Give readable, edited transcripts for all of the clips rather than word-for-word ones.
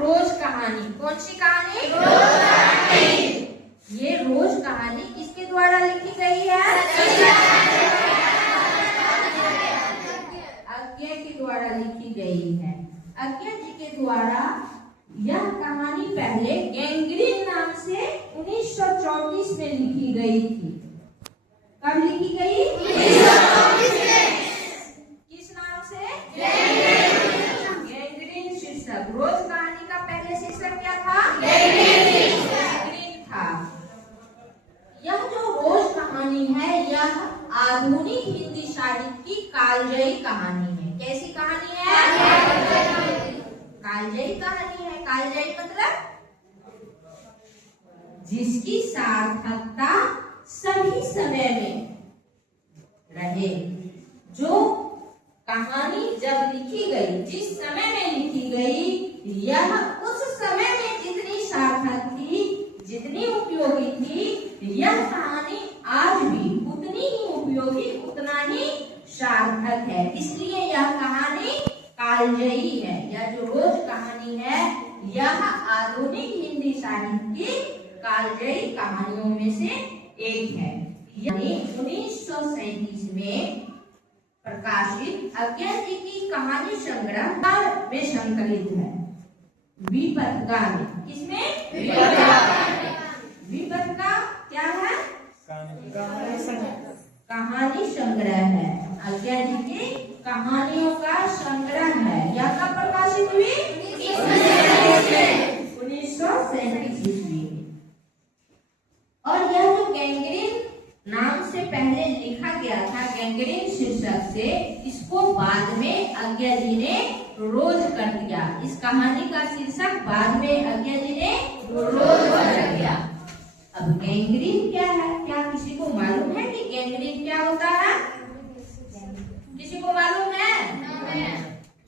रोज कहानी। कौन सी कहानी? रोज कहानी। ये रोज कहानी किसके द्वारा लिखी गई है? अज्ञा के द्वारा लिखी गई है। अज्ञा जी के द्वारा यह कहानी पहले गैंग्रीन नाम से 1934 में लिखी गई थी। कब लिखी गई? 1934 में। किस नाम से? गैंग्रीन शीर्षक। रोज कहानी का पहले शीर्षक क्या था? गैंग्रीन था। यह जो रोज कहानी है यह आधुनिक हिंदी साहित्य की कालजयी कहानी है। कैसी कहानी है? कालजयी कहानी है। कालजयी मतलब जिसकी सार्थकता सभी समय में रहे। जो कहानी जब लिखी गई, जिस समय में लिखी गई, यह उस समय में जितनी सार्थक थी, जितनी उपयोगी थी, यह कहानी आज भी उतनी ही उपयोगी, उतना ही सार्थक है। इसलिए यह कहानी कालजयी है। यह जो रोज कहानी है यह आधुनिक हिंदी साहित्य की कालजयी कहानियों में से एक है। यानी 1937 में प्रकाशित अज्ञा जी की कहानी संग्रह में संकलित है। विपत्तिका में। किसमें? विपत्तिका क्या है? कहानी संग्रह है। अज्ञा जी की कहानियों का संग्रह है। यह कब प्रकाशित हुई? 1937 ईस्वी। और यह जो गैंग्रीन नाम से पहले लिखा गया था, गैंग्रीन शीर्षक से, इसको बाद में अज्ञा जी ने रोज कर दिया। इस कहानी का शीर्षक बाद में अज्ञा जी ने रोज कर दिया। अब गैंग्रीन क्या है? क्या किसी को मालूम है कि गैंग्रीन क्या होता है? किसी को मालूम है?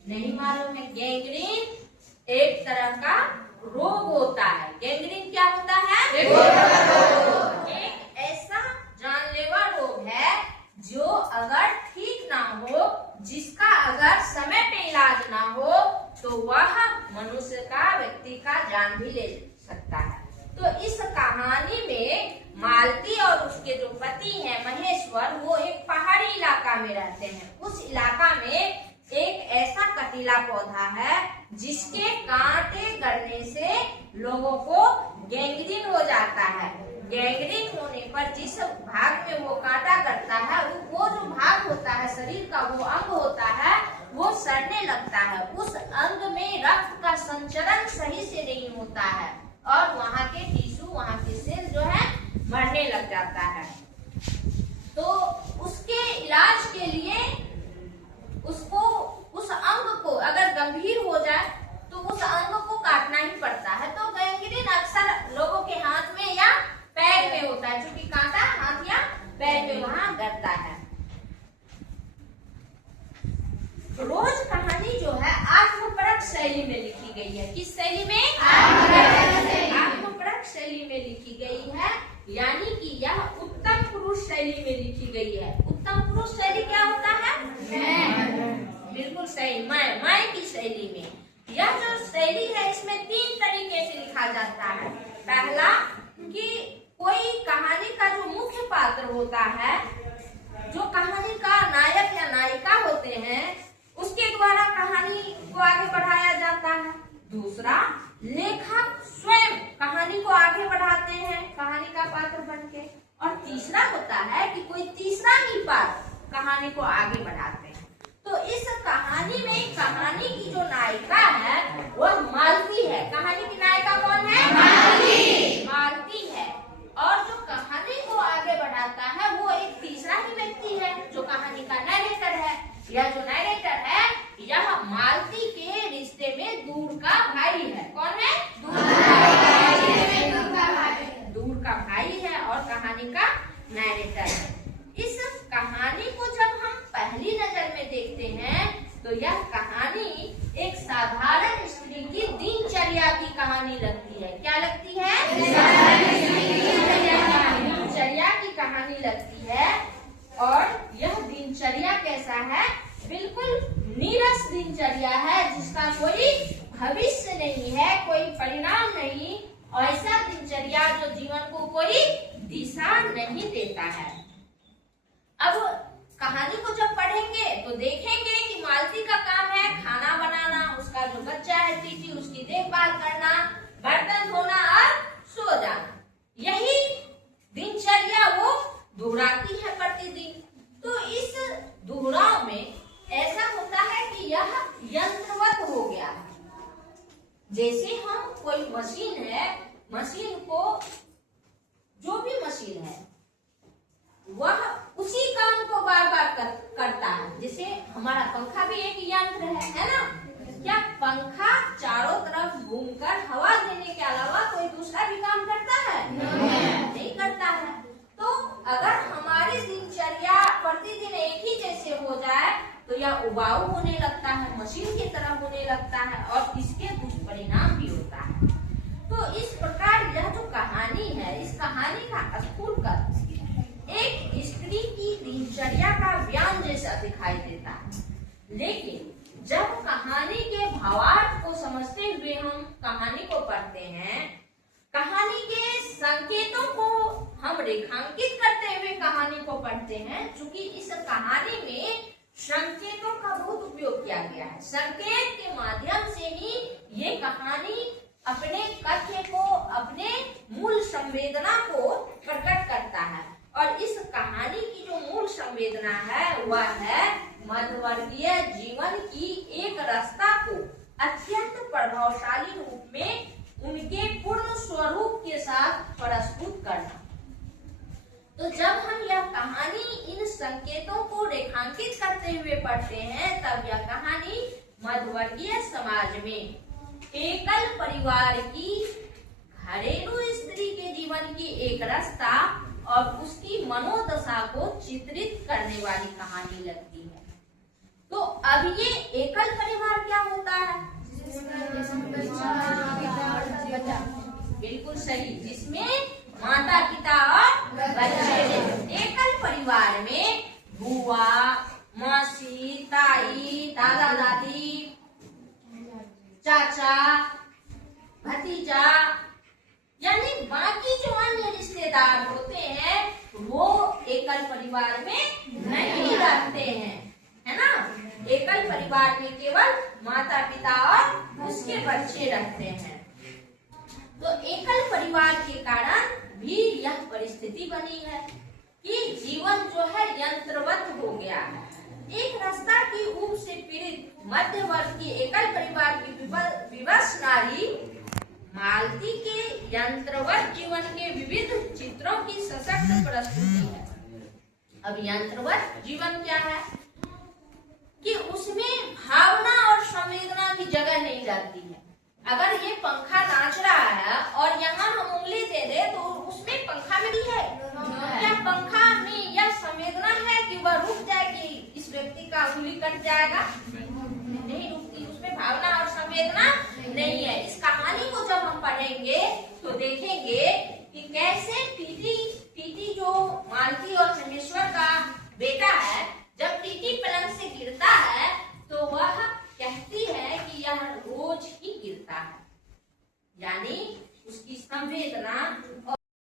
नहीं मालूम है। गैंग्रीन एक तरह का रोग होता है। गैंग्रीन क्या होता है? एक ऐसा जानलेवा रोग है जो अगर ठीक ना हो, जिसका अगर समय पे इलाज ना हो, तो वह मनुष्य का, व्यक्ति का जान भी ले सकता है। तो इस कहानी में मालती और उसके जो पति हैं महेश्वर, वो एक पहाड़ी इलाका में रहते हैं। उस इलाका में एक ऐसा कटीला पौधा है जिसके कांटे गड़ने से लोगों को गैंग्रीन हो जाता है। गैंग्रीन होने पर जिस भाग में वो कांटा गड़ता है, वो जो भाग होता है शरीर का, वो अंग होता है, वो सड़ने लगता है। उस अंग में रक्त का संचरण सही से नहीं होता है और वहाँ के टिश्यू, वहाँ के सेल जो है मरने लग जाता है। तो उसके इलाज के लिए उसको, उस अंग को अगर गंभीर हो जाए तो उस अंग को काटना ही पड़ता है। तो गैंग्रीन अक्सर लोगों के हाथ में या पैर में होता है, क्योंकि कांटा हाथ या पैर में वहाँ गड़ता है। रोज कहानी जो है आत्मपरक शैली में लिखी गई है। किस शैली में? आत्मपरक शैली में लिखी गई है। यानी कि यह उत्तम पुरुष शैली में लिखी गई है। उत्तम पुरुष शैली क्या होता है? बिल्कुल सही, मैं की शैली में। यह जो शैली है इसमें 3 तरीके से लिखा जाता है। पहला कि कोई कहानी का जो मुख्य पात्र होता है, जो कहानी का नायक या नायिका होते हैं, उसके द्वारा कहानी को आगे बढ़ाया जाता है। दूसरा, लेखक स्वयं कहानी को आगे बढ़ाते हैं कहानी का पात्र बनके। और तीसरा होता है कि कोई तीसरा ही पात्र कहानी को आगे बढ़ाते हैं। तो इस कहानी में कहानी की जो नायिका है वह मालती है। कहानी की नायिका कौन है? मालती है। और जो कहानी को आगे बढ़ाता है वो एक तीसरा ही व्यक्ति है, जो कहानी का नैरेटर है। यह जो नैरेटर है यह मालती के रिश्ते में दूर का भाई है। कौन है? दूर का भाई है और कहानी का नैरेटर है। इस कहानी को जब हम पहली नजर में देखते हैं तो यह कहानी एक साधारण स्त्री की दिनचर्या की कहानी लगती है। क्या लगती है? दिनचर्या की कहानी लगती है। और यह दिनचर्या कैसा है? बिल्कुल नीरस दिनचर्या है, जिसका कोई भविष्य नहीं है, कोई परिणाम नहीं, ऐसा दिनचर्या जो जीवन को कोई दिशा नहीं देता है। अब कहानी को जब पढ़ेंगे तो देखेंगे कि मालती का काम है खाना बनाना, उसका जो बच्चा है टीटी उसकी देखभाल करना, बर्तन धोना और सो जाना। यही दिनचर्या वो दोहराती है प्रतिदिन। तो इस दोहराव में ऐसा होता है कि यह यंत्रवत हो गया है। जैसे हम कोई मशीन है, मशीन को जो भी मशीन है वह उसी काम को बार बार करता है। जैसे हमारा पंखा भी एक यंत्र है ना? क्या पंखा चारों तरफ घूमकर हवा देने के अलावा कोई दूसरा भी काम करता है? नहीं करता है। तो अगर हमारी दिनचर्या प्रतिदिन एक ही जैसे हो जाए तो यह उबाऊ होने लगता है, मशीन की तरह होने लगता है और इसके दुष्परिणाम भी होता है। तो इस प्रकार यह जो कहानी है, इस कहानी का स्थूलकर एक स्त्री की दिनचर्या का बयान जैसा दिखाई देता है। लेकिन जब कहानी के भावार्थ को समझते हुए हम कहानी को पढ़ते हैं, कहानी के संकेतों को हम रेखांकित करते हुए कहानी को पढ़ते हैं, क्योंकि इस कहानी में संकेतों का बहुत उपयोग किया गया है। संकेत के माध्यम से ही ये कहानी अपने कथ्य को, अपने मूल संवेदना को प्रकट करता है। और इस कहानी की जो मूल संवेदना है वह है मध्यवर्गीय जीवन की एक रास्ता को अत्यंत प्रभावशाली रूप में उनके पूर्ण स्वरूप के साथ प्रस्तुत करना। तो जब हम यह कहानी इन संकेतों को रेखांकित करते हुए पढ़ते हैं, तब यह कहानी मध्यवर्गीय समाज में एकल परिवार की घरेलू स्त्री के जीवन की एक रास्ता और उसकी मनोदशा को चित्रित करने वाली कहानी लगती है। तो अब ये एकल परिवार क्या होता है? बिल्कुल सही, जिसमें माता पिता और बच्चे। एकल परिवार में बुआ, मौसी, ताई, दादा दादी, चाचा, भतीजा, यानी बाकी जो अन्य रिश्तेदार होते हैं वो एकल परिवार में नहीं रहते हैं, है ना? एकल परिवार में केवल माता पिता और उसके बच्चे रहते हैं। तो एकल परिवार के कारण भी यह परिस्थिति बनी है कि जीवन जो है यंत्रवत हो गया है। एक रास्ता की ऊब से पीड़ित मध्य वर्ग की एकल परिवार की विवश नारी मालती के यंत्रवत जीवन के विविध चित्रों की सशक्त प्रस्तुति है। अब यंत्रवत जीवन क्या है कि उसमें भावना और संवेदना की जगह नहीं रहती है। अगर ये पंखा नाच रहा है और यहाँ हम उंगली दे दे तो उसमें पंखा में भी है क्या? पंखा में यह संवेदना है कि वह रुक जाएगी, इस व्यक्ति का उंगली कट जाएगा? नहीं रुकती, उसमें भावना और संवेदना नहीं है। इस कहानी को जब हम पढ़ेंगे तो देखेंगे कि कैसे टीटी जो मालती